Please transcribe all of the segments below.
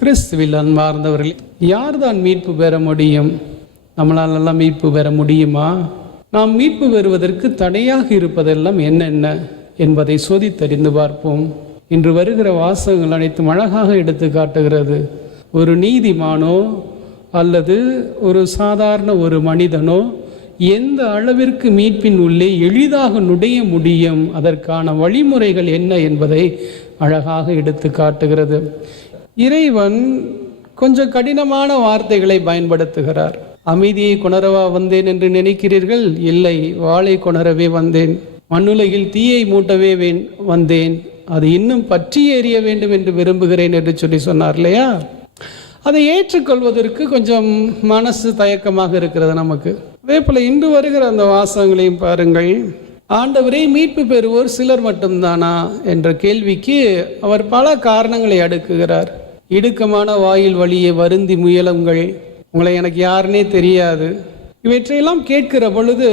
கிறிஸ்துவில் அன்பார்ந்தவர்களே யார் தான் மீட்பு பெற முடியும்? நம்மளாலெல்லாம் மீட்பு பெற முடியுமா? நாம் மீட்பு பெறுவதற்கு தடையாக இருப்பதெல்லாம் என்னென்ன என்பதை சோதித்தறிந்து பார்ப்போம். இன்று வருகிற வாசகங்கள் அனைத்தும் அழகாக எடுத்து காட்டுகிறது. ஒரு நீதிமானோ அல்லது ஒரு சாதாரண ஒரு மனிதனோ எந்த அளவிற்கு மீட்பின் உள்ளே எளிதாக நுடைய முடியும்? அதற்கான வழிமுறைகள் என்ன என்பதை அழகாக எடுத்து காட்டுகிறது. இறைவன் கொஞ்சம் கடினமான வார்த்தைகளை பயன்படுத்துகிறார். அமைதியை கொணரவா வந்தேன் என்று நினைக்கிறீர்கள்? இல்லை வாளை கொணரவே வந்தேன். மண்ணுலகில் தீயை மூட்டவே வேன் வந்தேன். அது இன்னும் பற்றி எறிய வேண்டும் என்று விரும்புகிறேன் என்று சொல்லி சொன்னார் இல்லையா? அதை ஏற்றுக்கொள்வதற்கு கொஞ்சம் மனசு தயக்கமாக இருக்கிறது நமக்கு. அதே போல் இன்று வருகிற அந்த வாசகங்களையும் பாருங்கள். ஆண்டவரை மீட்பு பெறுவோர் சிலர் மட்டும்தானா? என்ற கேள்விக்கு அவர் பல காரணங்களை அடுக்குகிறார். இடுக்கமான வாயில் வழியே வருந்தி முயலுங்கள். உங்களை எனக்கு யாருனே தெரியாது. இவற்றையெல்லாம் கேட்கிற பொழுது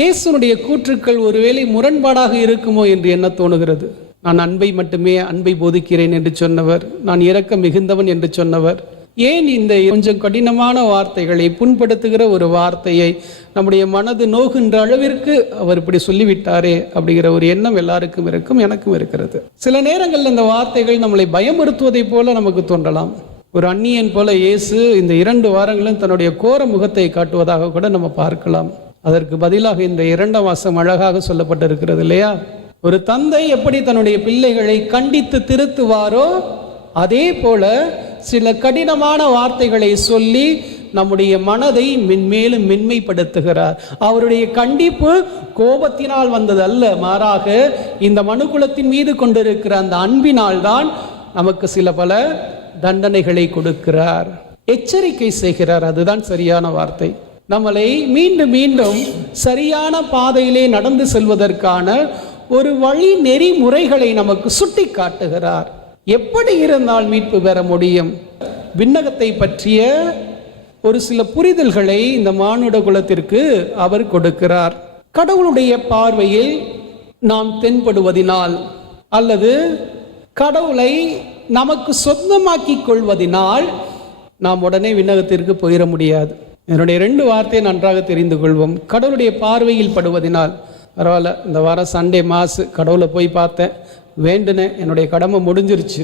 இயேசுனுடைய கூற்றுக்கள் ஒருவேளை முரண்பாடாக இருக்குமோ என்று என்ன தோணுகிறது? நான் அன்பை மட்டுமே அன்பை போதிக்கிறேன் என்று சொன்னவர் நான் இறக்க மிகுந்தவன் என்று சொன்னவர் ஏன் இந்த கொஞ்சம் கடினமான வார்த்தைகளை புண்படுத்துகிற ஒரு வார்த்தையை நம்முடைய மனது நோகுன்ற அளவிற்கு அவர் இப்படி சொல்லிவிட்டாரே அப்படிங்கிற ஒரு எண்ணம் எல்லாருக்கும் இருக்கும் எனக்கும் இருக்கிறது. சில நேரங்களில் இந்த வார்த்தைகள் நம்மளை பயமுறுத்துவதைப் போல நமக்கு தோன்றலாம். ஒரு அந்நியன் போல இயேசு இந்த இரண்டு வாரங்களும் தன்னுடைய கோர முகத்தை காட்டுவதாக கூட நம்ம பார்க்கலாம். அதற்கு பதிலாக இந்த இரண்டாம் வாசம் அழகாக சொல்லப்பட்டிருக்கிறது இல்லையா? ஒரு தந்தை எப்படி தன்னுடைய பிள்ளைகளை கண்டித்து திருத்துவாரோ அதே போல சில கடினமான வார்த்தைகளை சொல்லி நம்முடைய மனதை மென்மேலும் மென்மைப்படுத்துகிறார். அவருடைய கண்டிப்பு கோபத்தினால் வந்தது அல்ல மாறாக இந்த மனுக்குலத்தின் மீது கொண்டிருக்கிற அந்த அன்பினால் தான் நமக்கு சில பல தண்டனைகளை கொடுக்கிறார். எச்சரிக்கை செய்கிறார். அதுதான் சரியான வார்த்தை. நம்மளை மீண்டும் மீண்டும் சரியான பாதையிலே நடந்து செல்வதற்கான ஒரு வழி நெறிமுறைகளை நமக்கு சுட்டி காட்டுகிறார் எப்படி இருந்தால் மீட்பு பெற முடியும்? விண்ணகத்தை பற்றிய ஒரு சில புரிதல்களை இந்த மானுட குலத்திற்கு அவர் கொடுக்கிறார். கடவுளுடைய பார்வையில் நாம் தென்படுவதினால் அல்லது கடவுளை நமக்கு சொந்தமாக்கி கொள்வதினால் நாம் உடனே விண்ணகத்திற்கு போயிட முடியாது. என்னுடைய ரெண்டு வார்த்தையை நன்றாக தெரிந்து கொள்வோம். கடவுளுடைய பார்வையில் படுவதினால். பரவாயில்ல இந்த வாரம் சண்டே மாசு கடவுளை போய் பார்த்தேன். வேண்டுனேன் என்னுடைய கடமை முடிஞ்சிருச்சு.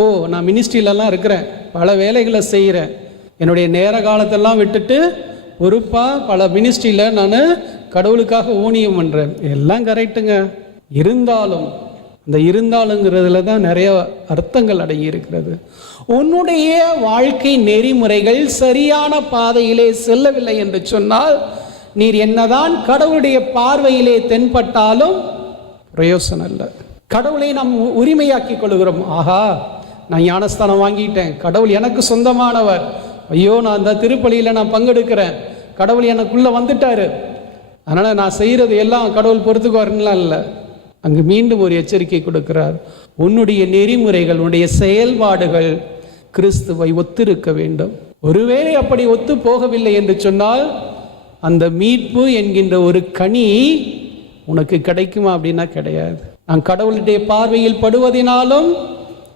ஓ நான் மினிஸ்ட்ரியிலலாம் இருக்கிறேன். பல வேலைகளை செய்கிறேன். என்னுடைய நேர காலத்தெல்லாம் விட்டுட்டு பொறுப்பாக பல மினிஸ்ட்ரியில் நான் கடவுளுக்காக ஊனியம் பண்ணுறேன் எல்லாம் கரெக்டுங்க இருந்தாலும் இந்த இருந்தாலுங்கிறதுல தான் நிறைய அர்த்தங்கள் அடங்கி இருக்கிறது. உன்னுடைய வாழ்க்கை நெறிமுறைகள் சரியான பாதையிலே செல்லவில்லை என்று சொன்னால் நீர் என்னதான் கடவுளுடைய பார்வையிலே தென்பட்டாலும் பிரயோசனம் இல்லை கடவுளை நாம் உரிமையாக்கி கொள்கிறோம் ஆஹா நான் ஞானஸ்தானம் வாங்கிட்டேன். கடவுள் எனக்கு சொந்தமானவர். ஐயோ நான் அந்த திருப்பலியில் நான் பங்கெடுக்கிறேன். கடவுள் எனக்குள்ளே வந்துட்டாரு. அதனால் நான் செய்கிறது எல்லாம் கடவுள் பொறுத்துக்குவாருலாம் இல்லை. அங்கு மீண்டும் ஒரு எச்சரிக்கை கொடுக்கிறார். உன்னுடைய நெறிமுறைகள் உன்னுடைய செயல்பாடுகள் கிறிஸ்துவை ஒத்திருக்க வேண்டும். ஒருவேளை அப்படி ஒத்து போகவில்லை என்று சொன்னால் அந்த மீட்பு என்கின்ற ஒரு கனி உனக்கு கிடைக்குமா அப்படின்னா கிடையாது. நான் கடவுளுடைய பார்வையில் படுவதினாலும்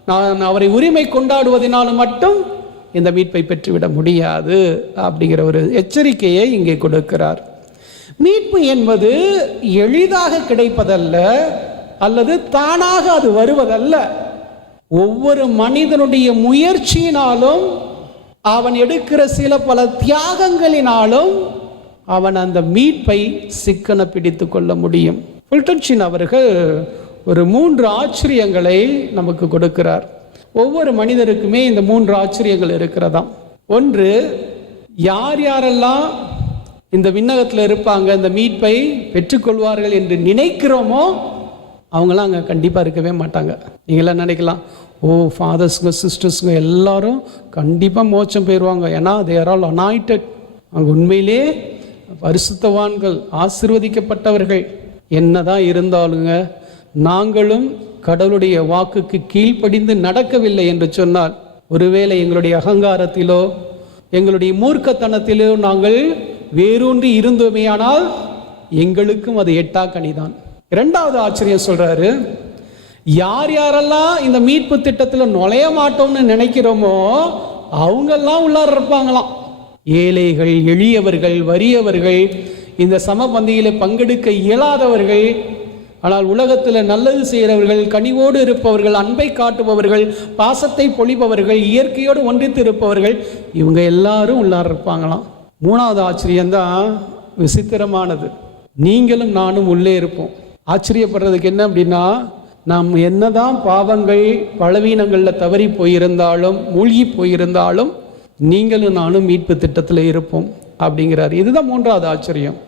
நான் அவரை உரிமை கொண்டாடுவதினாலும் மட்டும் இந்த மீட்பை பெற்றுவிட முடியாது அப்படிங்கிற ஒரு எச்சரிக்கையை இங்கே கொடுக்கிறார். மீட்பு என்பது எளிதாக கிடைப்பதல்ல அல்லது தானாக அது வருவதல்ல. ஒவ்வொரு மனிதனுடைய முயற்சியினாலும் அவன் எடுக்கிற சில பல தியாகங்களினாலும் அவன் அந்த மீட்பை சிக்கன பிடித்து கொள்ள முடியும். புல்டன்ஷின் அவர்கள் ஒரு மூன்று ஆச்சரியங்களை நமக்கு கொடுக்கிறார். ஒவ்வொரு மனிதருக்குமே இந்த மூன்று ஆச்சரியங்கள் இருக்கிறதாம். ஒன்று யார் யாரெல்லாம் இந்த விண்ணகத்தில் இருப்பாங்க இந்த மீட்பை பெற்றுக்கொள்வார்கள் என்று நினைக்கிறோமோ அவங்களாம் அங்கே கண்டிப்பாக இருக்கவே மாட்டாங்க. நீங்களாம் நினைக்கலாம் ஓ ஃபாதர்ஸுங்க சிஸ்டர்ஸுங்க எல்லாரும் கண்டிப்பாக மோச்சம் போயிடுவாங்க ஏன்னா தேர் ஆல் அனாய்டட் அவங்க உண்மையிலே பரிசுத்தவான்கள் ஆசிர்வதிக்கப்பட்டவர்கள். என்னதான் இருந்தாலுங்க நாங்களும் கடவுளுடைய வாக்குக்கு கீழ்ப்படிந்து நடக்கவில்லை என்று சொன்னால் ஒருவேளை எங்களுடைய அகங்காரத்திலோ எங்களுடைய மூர்க்கத்தனத்திலோ நாங்கள் வேரூன்றி இருந்தோமேயானால் எங்களுக்கும் அது எட்டா கனிதான் இரண்டாவது ஆச்சரியம் சொல்றாரு யார் யாரெல்லாம் இந்த மீட்பு திட்டத்தில் நுழைய மாட்டோம்னு நினைக்கிறோமோ அவங்கெல்லாம் உள்ளார இருப்பாங்களாம். ஏழைகள் எளியவர்கள் வறியவர்கள் இந்த சமபந்தியில் பங்கெடுக்க இயலாதவர்கள் ஆனால் உலகத்தில் நல்லது செய்கிறவர்கள் கனிவோடு இருப்பவர்கள் அன்பை காட்டுபவர்கள் பாசத்தை பொழிபவர்கள் இயற்கையோடு ஒன்றித்து இருப்பவர்கள் இவங்க எல்லாரும் உள்ளார் இருப்பாங்களாம். மூணாவது ஆச்சரியம்தான் விசித்திரமானது. நீங்களும் நானும் உள்ளே இருப்போம். ஆச்சரியப்படுறதுக்கு என்ன அப்படின்னா நாம் என்னதான் பாவங்கள் பலவீனங்களில் தவறி போயிருந்தாலும் மூழ்கி போயிருந்தாலும் நீங்களும் நானும் மீட்பு திட்டத்தில் இருப்போம் அப்படிங்கிறார். இதுதான் மூன்றாவது ஆச்சரியம்.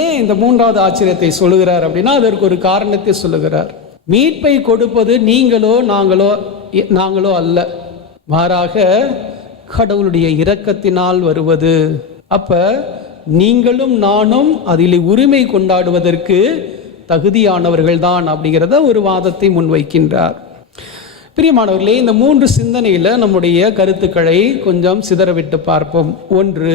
ஏன் இந்த மூன்றாவது ஆச்சரியத்தை சொல்லுகிறார் அப்படின்னா அதற்கு ஒரு காரணத்தை சொல்லுகிறார். மீட்பை கொடுப்பது நீங்களோ நாங்களோ நாங்களோ அல்ல. மாறாக கடவுளுடைய இரக்கத்தினால் வருவது. அப்ப நீங்களும் நானும் அதில் உரிமை கொண்டாடுவதற்கு தகுதியானவர்கள் தான் அப்படிங்கிறத ஒரு வாதத்தை முன்வைக்கின்றார். பிரியமானவர்களே இந்த மூன்று சிந்தனையில் நம்முடைய கருத்துக்களை கொஞ்சம் சிதறவிட்டு பார்ப்போம். ஒன்று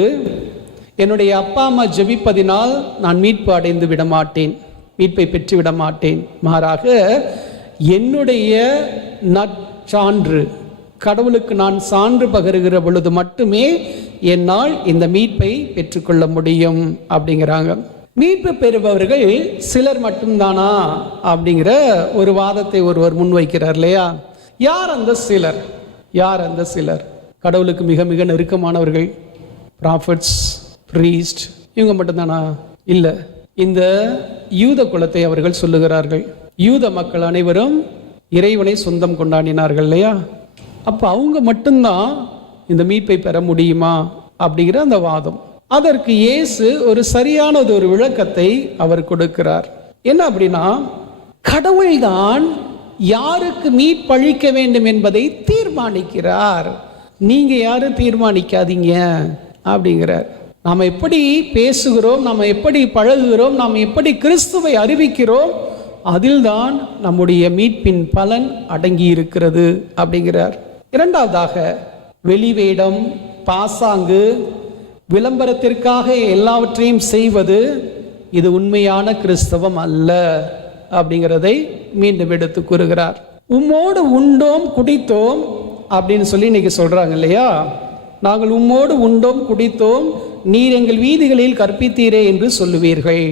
என்னுடைய அப்பா அம்மா ஜெபிப்பதினால் நான் மீட்பு அடைந்து விட மாட்டேன் மீட்பை பெற்று விட மாட்டேன் மாறாக என்னுடைய நற்சான்று கடவுளுக்கு நான் சான்று பகருகிற பொழுது மட்டுமே என்னால் இந்த மீட்பை பெற்றுக்கொள்ள முடியும் அப்படிங்கிறாங்க. மீட்பு பெறுபவர்கள் சிலர் மட்டும்தானா அப்படிங்கிற ஒரு வாதத்தை ஒருவர் முன்வைக்கிறார் இல்லையா? யார் அந்த சிலர்? யார் அந்த சிலர்? கடவுளுக்கு மிக மிக நெருக்கமானவர்கள் ப்ராஃபட்ஸ் ப்ரீஸ்ட் இவங்க மட்டும்தானா? இல்லை. இந்த யூத குலத்தை அவர்கள் சொல்லுகிறார்கள். யூத மக்கள் அனைவரும் இறைவனை சொந்தம் கொண்டாடினார்கள் இல்லையா? அப்போ அவங்க மட்டும்தான் இந்த மீட்பை பெற முடியுமா? அப்படிங்கிற அந்த வாதம். அதற்கு இயேசு ஒரு சரியானது ஒரு விளக்கத்தை அவர் கொடுக்கிறார். என்ன அப்படின்னா கடவுள்தான் யாருக்கு மீட்பளிக்க வேண்டும் என்பதை தீர்மானிக்கிறார். நீங்க யாரும் தீர்மானிக்காதீங்க? அப்படிங்கிறார். நாம் எப்படி பேசுகிறோம் நாம் எப்படி பழகுகிறோம் நாம் எப்படி கிறிஸ்துவை அறிவிக்கிறோம் அதில்தான் நம்முடைய மீட்பின் பலன் அடங்கி இருக்கிறது அப்படிங்கிறார். இரண்டாவதாக வெளிவேடம் பாசாங்கு விளம்பரத்திற்காக எல்லாவற்றையும் செய்வது இது உண்மையான கிறிஸ்தவம் அல்ல அப்படிங்கிறதை மீண்டும் எடுத்து கூறுகிறார். உம்மோடு உண்டோம் குடித்தோம் அப்படின்னு சொல்லி இன்னைக்கு சொல்றாங்க இல்லையா? நாங்கள் உம்மோடு உண்டோம் குடித்தோம் நீர் எங்கள் வீதிகளில் கற்பித்தீரே என்று சொல்லுவீர்கள்.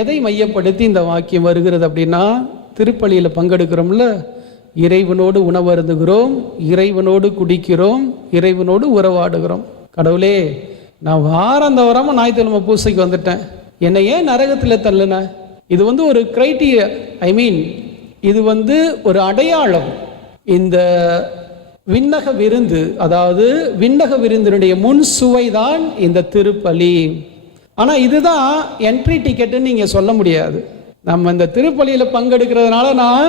எதை மையப்படுத்தி இந்த வாக்கியம் வருகிறது அப்படின்னா திருப்பலியில் பங்கெடுக்கிறோம்ல இறைவனோடு உணவருந்துகிறோம் இறைவனோடு குடிக்கிறோம் இறைவனோடு உறவாடுகிறோம். கடவுளே நான் வாரம் தவறாமல் ஞாயிற்றுக்கிழமை பூசைக்கு வந்துட்டேன். என்னை ஏன் நரகத்தில் தள்ளுன? இது வந்து ஒரு கிரைட்டீரியா ஐ மீன் இது வந்து ஒரு அடையாளம். இந்த விண்ணக விருந்து அதாவது விண்ணக விருந்தினுடைய முன் சுவை தான் இந்த திருப்பலி. ஆனால் இதுதான் என்ட்ரி டிக்கெட்டுன்னு நீங்கள் சொல்ல முடியாது. நம்ம இந்த திருப்பலியில் பங்கெடுக்கிறதுனால நான்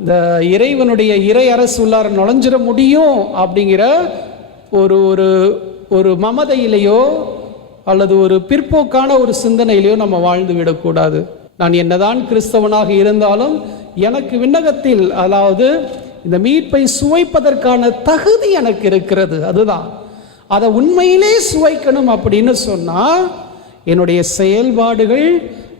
இந்த இறைவனுடைய இறை அரசு உள்ளார நுழைஞ்சிட முடியும் அப்படிங்கிற ஒரு ஒரு ஒரு மமதையிலேயோ அல்லது ஒரு பிற்போக்கான ஒரு சிந்தனையிலையோ நம்ம வாழ்ந்து விடக்கூடாது. நான் என்னதான் கிறிஸ்தவனாக இருந்தாலும் எனக்கு விண்ணகத்தில் அதாவது இந்த மீட்பை சுவைப்பதற்கான தகுதி எனக்கு இருக்கிறது அதுதான். அதை உண்மையிலே சுவைக்கணும் அப்படின்னு சொன்னால் என்னுடைய செயல்பாடுகள்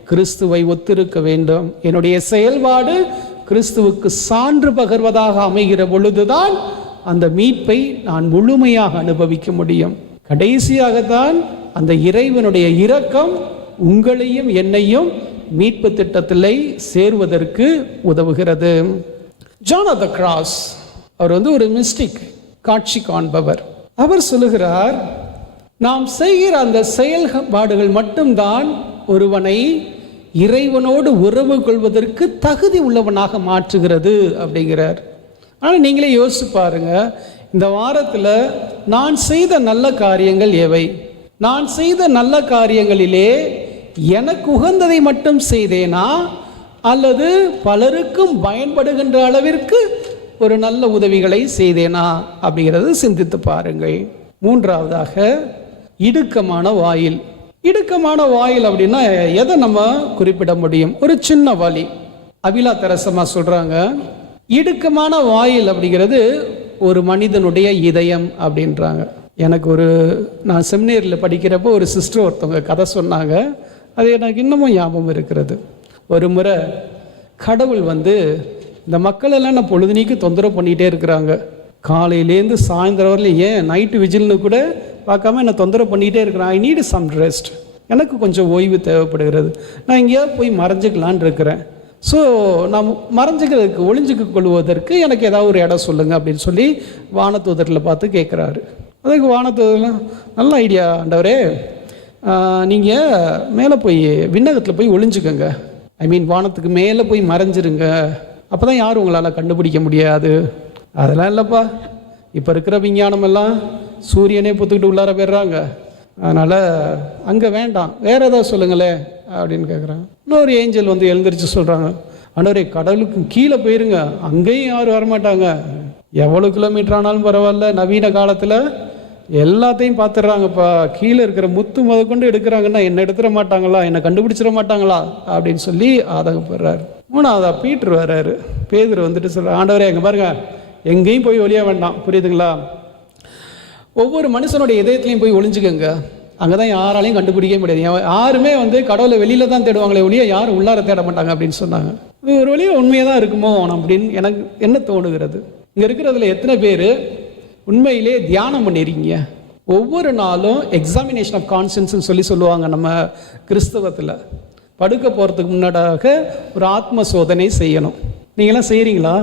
கிறிஸ்துவை ஒத்திருக்க வேண்டும். என்னுடைய செயல்பாடு கிறிஸ்துவுக்கு சான்று பகர்வதாக அமைகிற பொழுதுதான் அந்த மீட்பை நான் முழுமையாக அனுபவிக்க முடியும். கடைசியாகத்தான் அந்த இறைவனுடைய இரக்கம் உங்களையும் என்னையும் மீட்பு திட்டத்திலே சேர்வதற்கு உதவுகிறது. ஜான் ஆஃப் த கிராஸ் அவர் வந்து ஒரு மிஸ்டிக் காட்சி காண்பவர். அவர் சொல்லுகிறார் நாம் செய்கிற அந்த செயல்பாடுகள் மட்டும்தான் ஒருவனை இறைவனோடு உறவு கொள்வதற்கு தகுதி உள்ளவனாக மாற்றுகிறது அப்படிங்கிறார். ஆனால் நீங்களே யோசிச்சு பாருங்க இந்த வாரத்தில் நான் செய்த நல்ல காரியங்கள் எவை? நான் செய்த நல்ல காரியங்களிலே எனக்கு உகந்ததை மட்டும் செய்தேனா? அல்லது பலருக்கும் பயன்படுகின்ற அளவிற்கு ஒரு நல்ல உதவிகளை செய்தேனா அப்படிங்கிறது சிந்தித்து பாருங்கள். மூன்றாவதாக இடுக்கமான வாயில். இடுக்கமான வாயில் அப்படின்னா எதை நம்ம குறிப்பிட முடியும்? ஒரு சின்ன வழி அபிலா தரசமா சொல்றாங்க இடுக்கமான வாயில் அப்படிங்கிறது ஒரு மனிதனுடைய இதயம் அப்படின்றாங்க. எனக்கு ஒரு நான் செமினேரியில் படிக்கிறப்போ ஒரு சிஸ்டர் ஒருத்தவங்க கதை சொன்னாங்க. அது எனக்கு இன்னமும் ஞாபகம் இருக்கிறது. ஒரு முறை கடவுள் வந்து இந்த மக்களெல்லாம் நான் பொழுதுநீக்கு தொந்தரவு பண்ணிகிட்டே இருக்கிறாங்க. காலையிலேருந்து சாயந்தரம் வரலையும் ஏன் நைட்டு விஜில்னு கூட பார்க்காம என்னை தொந்தரவு பண்ணிகிட்டே இருக்கிறேன் ஐ நீடு சம் ரெஸ்ட் எனக்கு கொஞ்சம் ஓய்வு தேவைப்படுகிறது. நான் எங்கேயாவது போய் மறைஞ்சிக்கலான் இருக்கிறேன். ஸோ நான் மறைஞ்சிக்கிறதுக்கு ஒளிஞ்சுக்க கொள்வதற்கு எனக்கு ஏதாவது ஒரு இடம் சொல்லுங்கள் அப்படின்னு சொல்லி வானத்தூதரில் பார்த்து கேட்குறாரு. அதுக்கு வானத்தூதர்லாம் நல்ல ஐடியா ஆண்டவரே. நீங்கள் மேலே போய் விண்ணகத்தில் போய் ஒளிஞ்சுக்கோங்க. ஐ மீன் வானத்துக்கு மேலே போய் மறைஞ்சிருங்க. அப்போ தான் யாரும் உங்களால் கண்டுபிடிக்க முடியாது. அதெல்லாம் இல்லைப்பா. இப்போ இருக்கிற விஞ்ஞானம் எல்லாம் சூரியனே பொத்துக்கிட்டு உள்ளார போயிடுறாங்க. அதனால் அங்கே வேண்டாம். வேறு ஏதாவது சொல்லுங்களேன் அப்படின்னு கேட்குறாங்க இன்னொரு ஏஞ்சல் வந்து எழுந்திரிச்சு சொல்கிறாங்க ஆண்டவரே கடலுக்கு கீழே போயிருங்க. அங்கேயும் யாரும் வரமாட்டாங்க. எவ்வளோ கிலோமீட்டர் ஆனாலும் பரவாயில்ல. நவீன காலத்தில் எல்லாத்தையும் பார்த்துடுறாங்கப்பா. கீழே இருக்கிற முத்து முதற்கொண்டு எடுக்கிறாங்கன்னா என்ன எடுத்துட மாட்டாங்களா? என்னை கண்டுபிடிச்சிட மாட்டாங்களா? அப்படின்னு சொல்லி ஆதங்கப்படுறாரு. மூணாவதா பீட்ரு வர்றாரு. பேதர் வந்துட்டு சொல்கிறார் ஆண்டவரே எங்கே பாருங்க. எங்கேயும் போய் ஒளிய வேண்டாம். புரியுதுங்களா? ஒவ்வொரு மனுஷனுடைய இதயத்துலையும் போய் ஒளிஞ்சுக்கோங்க. அங்கே தான் யாராலையும் கண்டுபிடிக்கவே முடியாது. யாருமே வந்து கடவுளை வெளியில தான் தேடுவாங்களே ஒழிய யாரும் உள்ளார தேட மாட்டாங்க அப்படின்னு சொன்னாங்க. இது ஒரு வழியாக உண்மையாக தான் இருக்குமோ அப்படின்னு எனக்கு என்ன தோணுகிறது? இங்கே இருக்கிறதுல எத்தனை பேர் உண்மையிலே தியானம் பண்ணிருக்கீங்க. ஒவ்வொரு நாளும் எக்ஸாமினேஷன் ஆஃப் கான்சியன்ஸ்னு சொல்லி சொல்லுவாங்க நம்ம கிறிஸ்தவத்தில். படுக்க போகிறதுக்கு முன்னாடாக ஒரு ஆத்ம சோதனை செய்யணும். நீங்களாம் செய்கிறீங்களா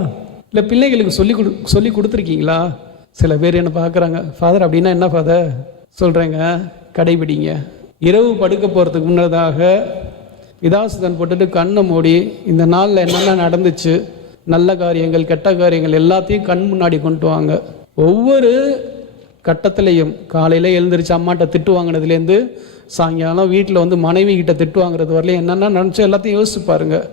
இல்லை பிள்ளைகளுக்கு சொல்லி கொடு சொல்லி கொடுத்துருக்கீங்களா? சில பேர் என்ன பார்க்குறாங்க ஃபாதர் அப்படின்னா என்ன ஃபாதர் சொல்கிறேங்க கடைபிடிங்க. இரவு படுக்க போகிறதுக்கு முன்னதாக விதாசுதன் போட்டுட்டு கண்ணை மூடி இந்த நாளில் என்னென்ன நடந்துச்சு நல்ல காரியங்கள் கெட்ட காரியங்கள் எல்லாத்தையும் கண் முன்னாடி கொண்டு வாங்க. ஒவ்வொரு கட்டத்திலையும் காலையில் எழுந்திரிச்சு அம்மாட்ட திட்டு வாங்கினதுலேருந்து சாயங்காலம் வீட்டில் வந்து மனைவி கிட்ட திட்டு வாங்குறது வரலையும் என்னென்ன நினச்சோ எல்லாத்தையும் யோசிச்சு பாருங்க.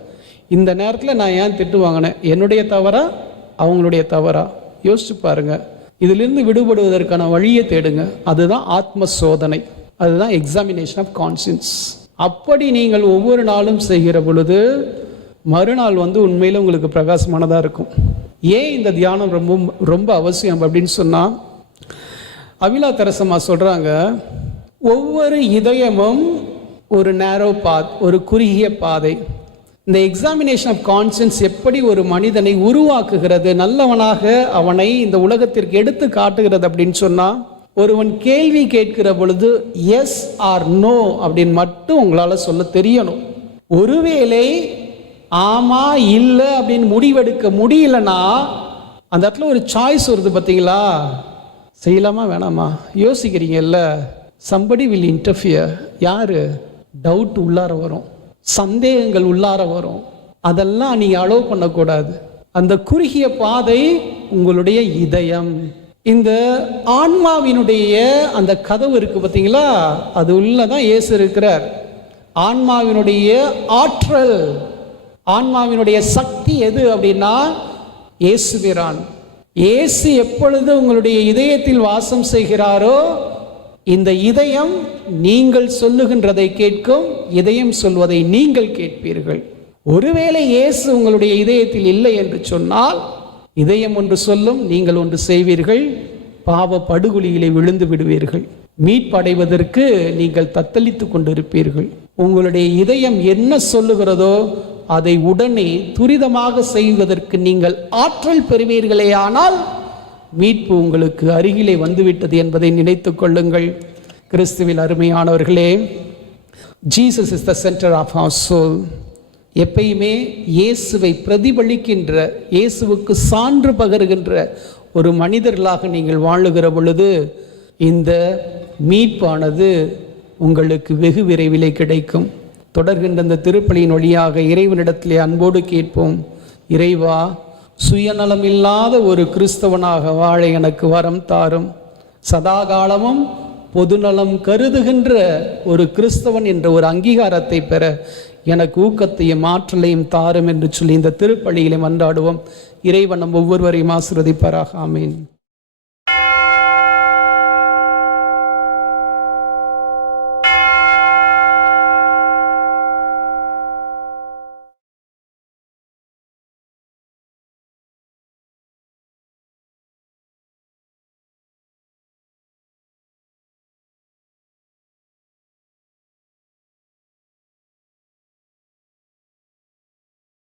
இந்த நேரத்தில் நான் ஏன் திட்டு வாங்கினேன்? என்னுடைய தவறா? அவங்களுடைய தவறா? யோசிச்சு பாருங்க. இதிலிருந்து விடுபடுவதற்கான வழியை தேடுங்க. அதுதான் ஆத்ம சோதனை அதுதான் எக்ஸாமினேஷன் ஆஃப் கான்சியன்ஸ் அப்படி நீங்கள் ஒவ்வொரு நாளும் செய்கிற பொழுது மறுநாள் வந்து உண்மையில் உங்களுக்கு பிரகாசமானதாக இருக்கும். ஏன் இந்த தியானம் ரொம்ப ரொம்ப அவசியம் அப்படின்னு சொன்னால் அவிலா தரசம்மா சொல்கிறாங்க ஒவ்வொரு இதயமும் ஒரு நேரோ பாத் ஒரு குறுகிய பாதை. இந்த எக்ஸாமினேஷன் ஆஃப் கான்சியன்ஸ் எப்படி ஒரு மனிதனை உருவாக்குகிறது நல்லவனாக அவனை இந்த உலகத்திற்கு எடுத்து காட்டுகிறது அப்படின்னு சொன்னால் ஒருவன் கேள்வி கேட்கிற பொழுது எஸ் ஆர் நோ அப்படின்னு மட்டும் உங்களால் சொல்ல தெரியணும். ஒருவேளை ஆமா இல்லை அப்படின்னு முடிவெடுக்க முடியலன்னா அந்த இடத்துல ஒரு சாய்ஸ் வருது பார்த்தீங்களா? செய்யலாமா வேணாமா? யோசிக்கிறீங்கல்ல சம்படி வில் இன்டர்ஃபியர் யாரு? டவுட் உள்ளார வரும். சந்தேகங்கள் உள்ளார வரும். அதெல்லாம் நீங்கள் அலோவ் பண்ணக்கூடாது. அந்த குறுகிய பாதை உங்களுடைய இதயம். இந்த ஆன்மாவினுடைய அந்த கதவு இருக்கு பார்த்தீங்களா? அது உள்ளே தான் இயேசு இருக்கிறார். ஆன்மாவினுடைய ஆற்றல். ஆன்மாவினுடைய சக்தி எது அப்படின்னா இயேசுவிரான். இயேசு எப்பொழுது உங்களுடைய இதயத்தில் வாசம் செய்கிறாரோ இந்த இதயம் நீங்கள் சொல்லுகின்றதை கேட்கும் இதயம் சொல்வதை நீங்கள் கேட்பீர்கள். ஒருவேளை இயேசு உங்களுடைய இதயத்தில் இல்லை என்று சொன்னால் இதயம் ஒன்று சொல்லும் நீங்கள் ஒன்று செய்வீர்கள் பாவ படுகொலியிலே விழுந்து விடுவீர்கள். மீட்படைவதற்கு நீங்கள் தத்தளித்து கொண்டிருப்பீர்கள். உங்களுடைய இதயம் என்ன சொல்லுகிறதோ அதை உடனே துரிதமாக செய்வதற்கு நீங்கள் ஆற்றல் பெறுவீர்களே ஆனால் மீட்பு உங்களுக்கு அருகிலே வந்துவிட்டது என்பதை நினைத்துக் கொள்ளுங்கள். கிறிஸ்துவில் அருமையானவர்களே Jesus is the centre of our soul எப்பயுமே இயேசுவை பிரதிபலிக்கின்ற இயேசுவுக்கு சான்று பகருகின்ற ஒரு மனிதர்களாக நீங்கள் வாழுகிற பொழுது இந்த மீட்பானது உங்களுக்கு வெகு விரைவிலே கிடைக்கும். தொடர்கின்ற இந்த திருப்பலியின் வழியாக இறைவனிடத்திலே அன்போடு கேட்போம். இறைவா சுயநலம் இல்லாத ஒரு கிறிஸ்தவனாக வாழ எனக்கு வரம் தாரும். சதாகாலமும் பொதுநலம் கருதுகின்ற ஒரு கிறிஸ்தவன் என்ற ஒரு அங்கீகாரத்தை பெற எனக்கு ஊக்கத்தையும் ஆற்றலையும் தாரும் என்று சொல்லி இந்த திருப்பலியிலே மன்றாடுவோம். இறைவன் நம் ஒவ்வொருவரையும் ஆசிர்வதிப்பாராக. ஆமீன்.